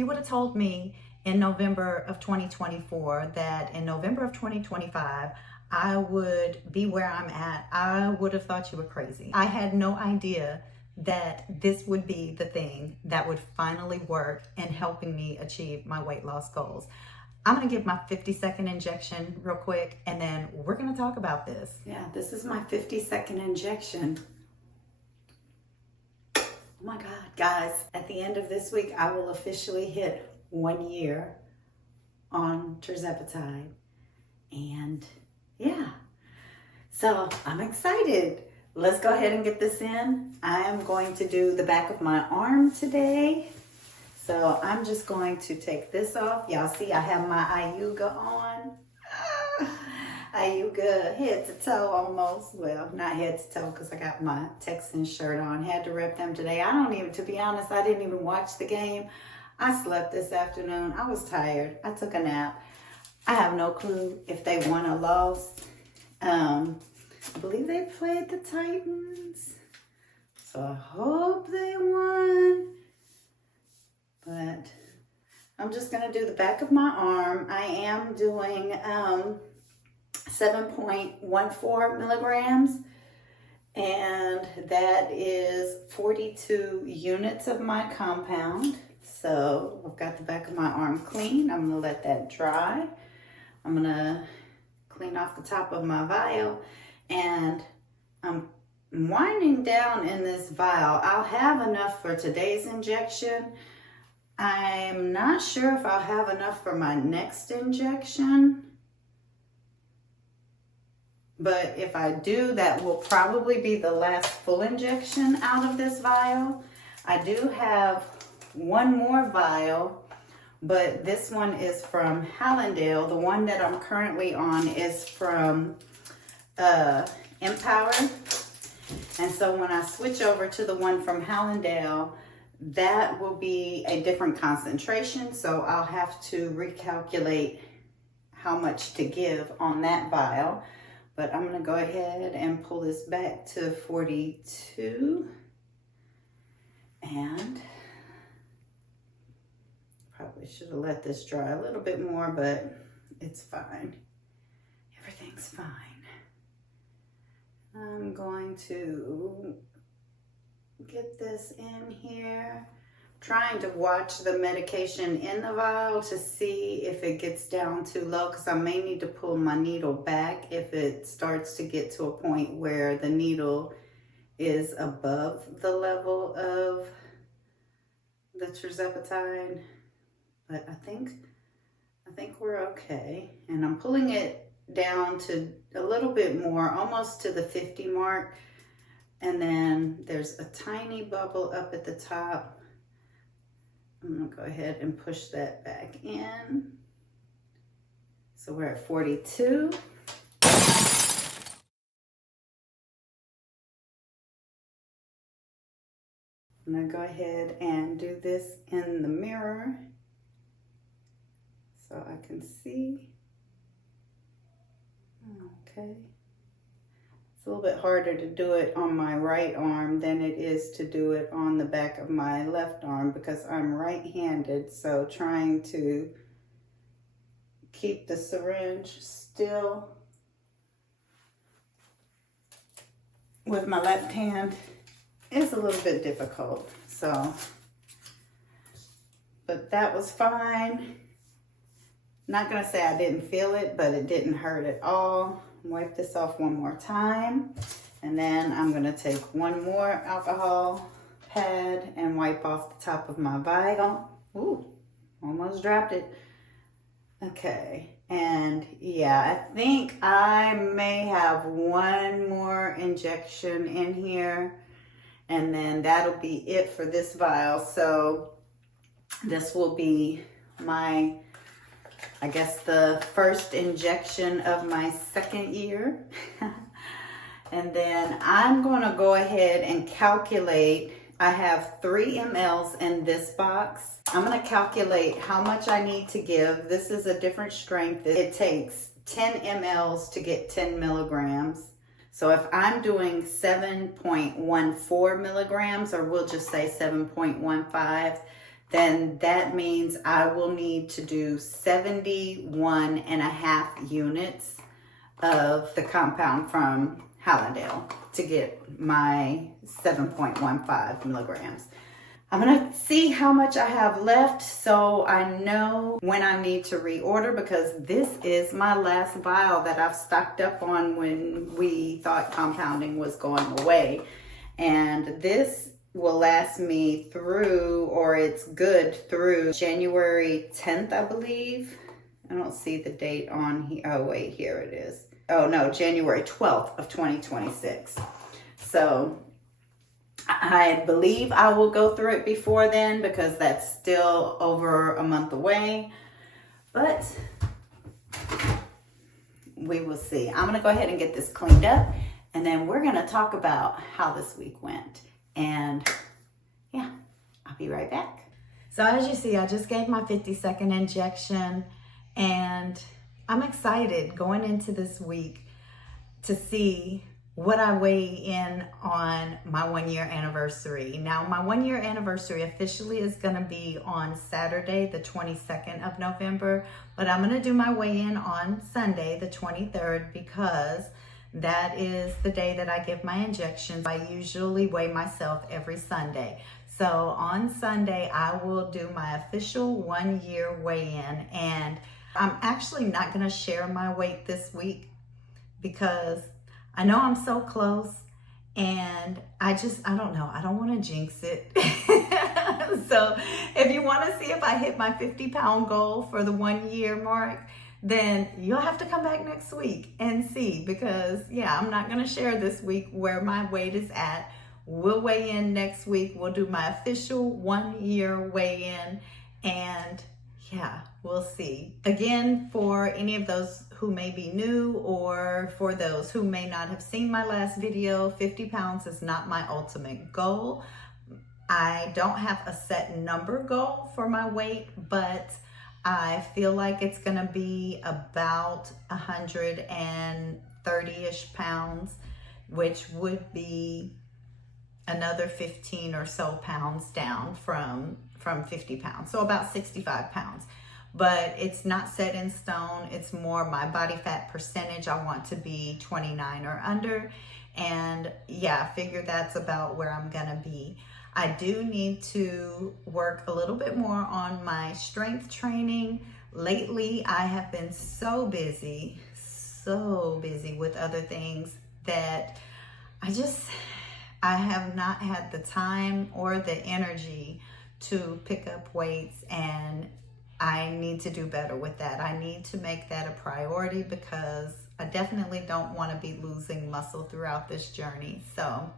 you would have told me in November of 2024 that in November of 2025, I would be where I'm at, I would have thought you were crazy. I had no idea that this would be the thing that would finally work in helping me achieve my weight loss goals. I'm gonna give my 50-second injection real quick, and then we're gonna talk about this. Yeah, this is my 50-second injection. Oh my God, guys, at the end of this week, I will officially hit 1 year on tirzepatide. And yeah, so I'm excited. Let's go ahead and get this in. I am going to do the back of my arm today. So I'm just going to take this off. Y'all see I have my Ayuga on. Ayuga head to toe almost. Well, not head to toe because I got my Texans shirt on. Had to rep them today. To be honest, I didn't even watch the game. I slept this afternoon. I was tired. I took a nap. I have no clue if they won or lost. I believe they played the Titans. So I hope they won. But I'm just going to do the back of my arm. I am doing 7.14 milligrams. And that is 42 units of my compound. So I've got the back of my arm clean. I'm going to let that dry. I'm going to clean off the top of my vial. And I'm winding down in this vial. I'll have enough for today's injection. I'm not sure if I'll have enough for my next injection. But if I do, that will probably be the last full injection out of this vial. I do have one more vial, but this one is from Hollanddale. The one that I'm currently on is from Empower. And so when I switch over to the one from Hollanddale, that will be a different concentration. So I'll have to recalculate how much to give on that vial. But I'm going to go ahead and pull this back to 42. And probably should have let this dry a little bit more, but it's fine. Everything's fine. I'm going to get this in here. Trying to watch the medication in the vial to see if it gets down too low, because I may need to pull my needle back if it starts to get to a point where the needle is above the level of the tirzepatide. But I think we're okay. And I'm pulling it down to a little bit more, almost to the 50 mark. And then there's a tiny bubble up at the top. I'm going to go ahead and push that back in. So we're at 42. I'm going to go ahead and do this in the mirror so I can see. Okay. It's a little bit harder to do it on my right arm than it is to do it on the back of my left arm because I'm right-handed. So trying to keep the syringe still with my left hand is a little bit difficult. So, but that was fine. Not gonna say I didn't feel it, but it didn't hurt at all. Wipe this off one more time, and then I'm going to take one more alcohol pad and wipe off the top of my vial. Ooh, almost dropped it. Okay, and yeah, I think I may have one more injection in here, and then that'll be it for this vial. So this will be my, I guess, the first injection of my second year. And then I'm going to go ahead and calculate. I have 3 mLs in this box. I'm going to calculate how much I need to give. This is a different strength. It takes 10 mLs to get 10 milligrams. So if I'm doing 7.14 milligrams, or we'll just say 7.15, then that means I will need to do 71.5 units of the compound from Hollanddale to get my 7.15 milligrams. I'm gonna see how much I have left so I know when I need to reorder, because this is my last vial that I've stocked up on when we thought compounding was going away. And this will last me through, or it's good through January 10th, I believe. I don't see the date on here. Oh wait, here it is. Oh no, January 12th of 2026. So I believe I will go through it before then, because that's still over a month away, but we will see. I'm gonna go ahead and get this cleaned up, and then we're gonna talk about how this week went. And yeah, I'll be right back. So as you see, I just gave my 50-second injection, and I'm excited going into this week to see what I weigh in on my 1-year anniversary. Now, my 1-year anniversary officially is gonna be on Saturday, the 22nd of November, but I'm gonna do my weigh-in on Sunday, the 23rd, because that is the day that I give my injections. I usually weigh myself every Sunday. So on Sunday, I will do my official 1-year weigh-in, and I'm actually not gonna share my weight this week because I know I'm so close, and I don't know, I don't want to jinx it. So if you want to see if I hit my 50-pound goal for the 1-year mark, then you'll have to come back next week and see, because yeah, I'm not going to share this week where my weight is at. We'll weigh in next week. We'll do my official 1-year weigh-in, and yeah, we'll see. Again, for any of those who may be new, or for those who may not have seen my last video, 50 pounds is not my ultimate goal. I don't have a set number goal for my weight, but I feel like it's gonna be about 130-ish pounds, which would be another 15 or so pounds down from 50 pounds. So about 65 pounds. But it's not set in stone. It's more my body fat percentage. I want to be 29 or under. And yeah, I figure that's about where I'm gonna be. I do need to work a little bit more on my strength training. Lately, I have been so busy with other things that I have not had the time or the energy to pick up weights, and I need to do better with that. I need to make that a priority, because I definitely don't want to be losing muscle throughout this journey. So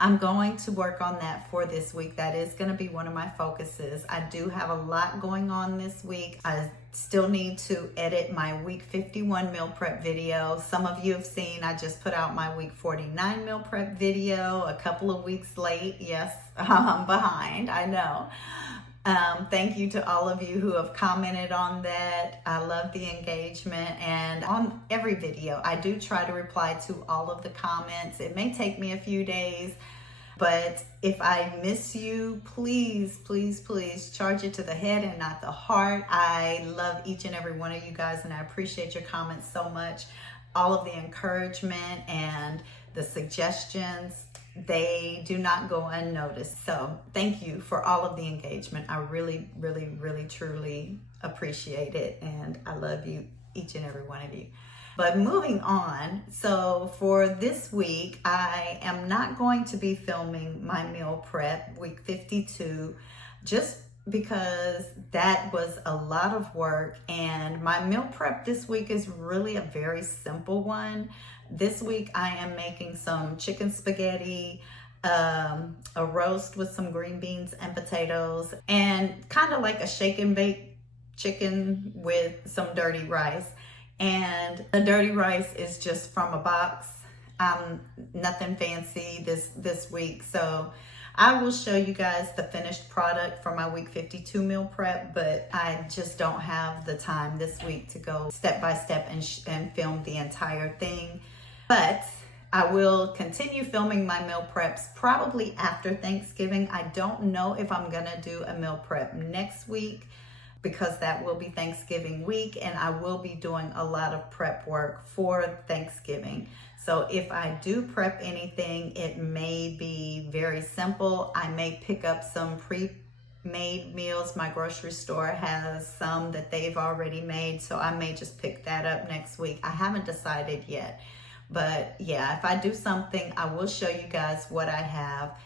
I'm going to work on that for this week. That is going to be one of my focuses. I do have a lot going on this week. I still need to edit my week 51 meal prep video. Some of you have seen I just put out my week 49 meal prep video a couple of weeks late. Yes, I'm behind, I know. Thank you to all of you who have commented on that. I love the engagement, and on every video I do try to reply to all of the comments. It may take me a few days, but if I miss you, please charge it to the head and not the heart. I love each and every one of you guys, and I appreciate your comments so much. All of the encouragement and the suggestions, they do not go unnoticed. So thank you for all of the engagement. I really, truly appreciate it. And I love you, each and every one of you. But moving on, so for this week, I am not going to be filming my meal prep, week 52, just because that was a lot of work. And my meal prep this week is really a very simple one. This week I am making some chicken spaghetti, a roast with some green beans and potatoes, and kind of like a shake and bake chicken with some dirty rice. And the dirty rice is just from a box. Nothing fancy this week. So I will show you guys the finished product for my week 52 meal prep, but I just don't have the time this week to go step by step and film the entire thing. But I will continue filming my meal preps probably after Thanksgiving. I don't know if I'm gonna do a meal prep next week because that will be Thanksgiving week, and I will be doing a lot of prep work for Thanksgiving. So if I do prep anything, it may be very simple. I may pick up some pre-made meals. My grocery store has some that they've already made, so I may just pick that up next week. I haven't decided yet, but yeah, if I do something, I will show you guys what I have.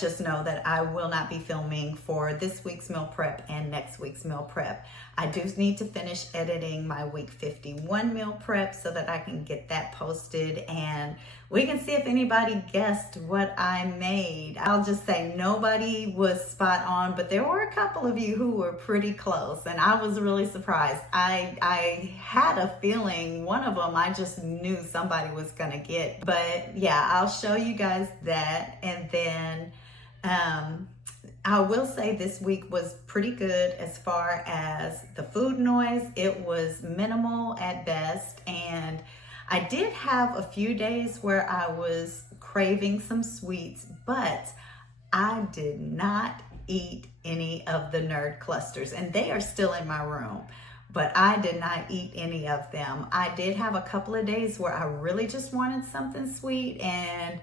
Just know that I will not be filming for this week's meal prep and next week's meal prep. I do need to finish editing my week 51 meal prep so that I can get that posted and we can see if anybody guessed what I made. I'll just say nobody was spot on, but there were a couple of you who were pretty close and I was really surprised. I had a feeling one of them I just knew somebody was gonna get, but yeah, I'll show you guys that. And then I will say this week was pretty good as far as the food noise. It was minimal at best, and I did have a few days where I was craving some sweets, but I did not eat any of the nerd clusters, and they are still in my room, but I did not eat any of them. I did have a couple of days where I really just wanted something sweet, and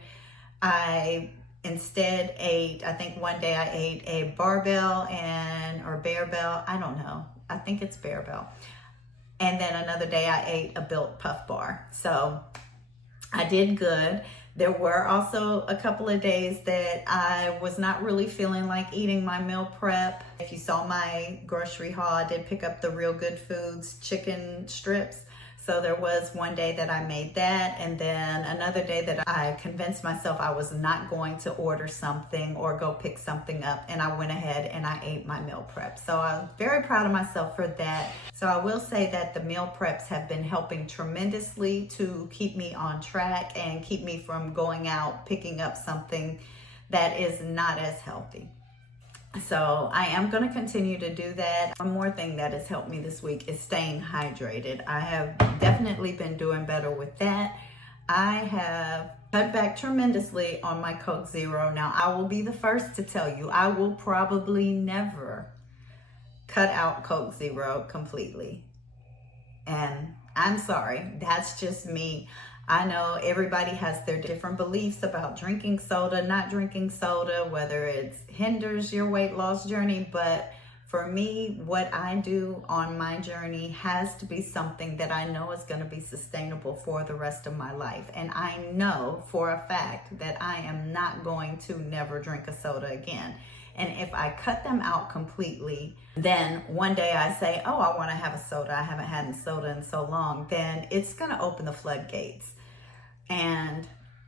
I instead ate, I think one day I ate a barbell or Bearbell, I don't know, I think it's Bearbell. And then another day I ate a Built Puff Bar. So I did good. There were also a couple of days that I was not really feeling like eating my meal prep. If you saw my grocery haul, I did pick up the Real Good Foods chicken strips. So there was one day that I made that, and then another day that I convinced myself I was not going to order something or go pick something up, and I went ahead and I ate my meal prep. So I'm very proud of myself for that. So I will say that the meal preps have been helping tremendously to keep me on track and keep me from going out picking up something that is not as healthy. So I am going to continue to do that. One more thing that has helped me this week is staying hydrated. I have definitely been doing better with that. I have cut back tremendously on my Coke Zero. Now, I will be the first to tell you, I will probably never cut out Coke Zero completely. And I'm sorry, that's just me. I know everybody has their different beliefs about drinking soda, not drinking soda, whether it hinders your weight loss journey. But for me, what I do on my journey has to be something that I know is going to be sustainable for the rest of my life. And I know for a fact that I am not going to never drink a soda again. And if I cut them out completely, then one day I say, oh, I want to have a soda. I haven't had a soda in so long. Then it's going to open the floodgates. And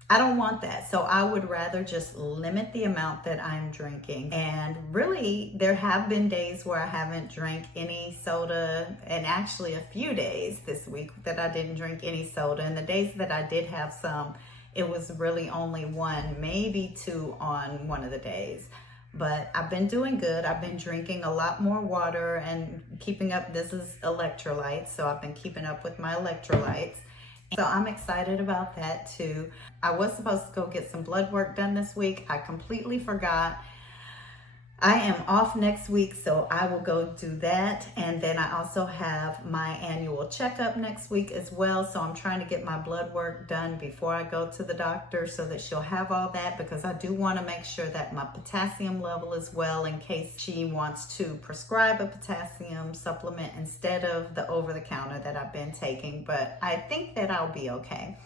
I don't want that. So I would rather just limit the amount that I'm drinking. And really, there have been days where I haven't drank any soda, and actually a few days this week that I didn't drink any soda. And the days that I did have some, it was really only one, maybe two on one of the days. But I've been doing good. I've been drinking a lot more water and keeping up. This is electrolytes, so I've been keeping up with my electrolytes. So I'm excited about that too. I was supposed to go get some blood work done this week. I completely forgot. I am off next week, so I will go do that. And then I also have my annual checkup next week as well. So I'm trying to get my blood work done before I go to the doctor so that she'll have all that, because I do want to make sure that my potassium level is well in case she wants to prescribe a potassium supplement instead of the over-the-counter that I've been taking. But I think that I'll be okay.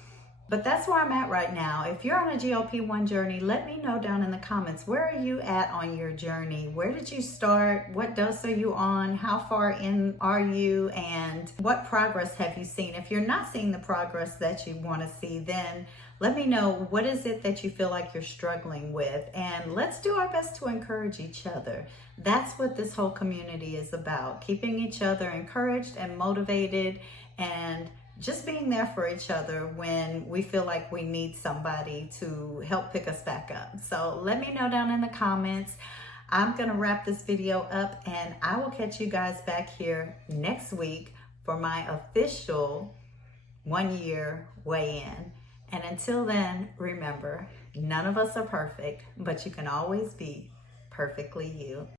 But that's where I'm at right now. If you're on a GLP-1 journey, let me know down in the comments. Where are you at on your journey? Where did you start? What dose are you on? How far in are you? And what progress have you seen? If you're not seeing the progress that you want to see, then let me know, what is it that you feel like you're struggling with? And let's do our best to encourage each other. That's what this whole community is about. Keeping each other encouraged and motivated, and just being there for each other when we feel like we need somebody to help pick us back up. So let me know down in the comments. I'm going to wrap this video up, and I will catch you guys back here next week for my official 1 year weigh-in. And until then, remember, none of us are perfect, but you can always be perfectly you.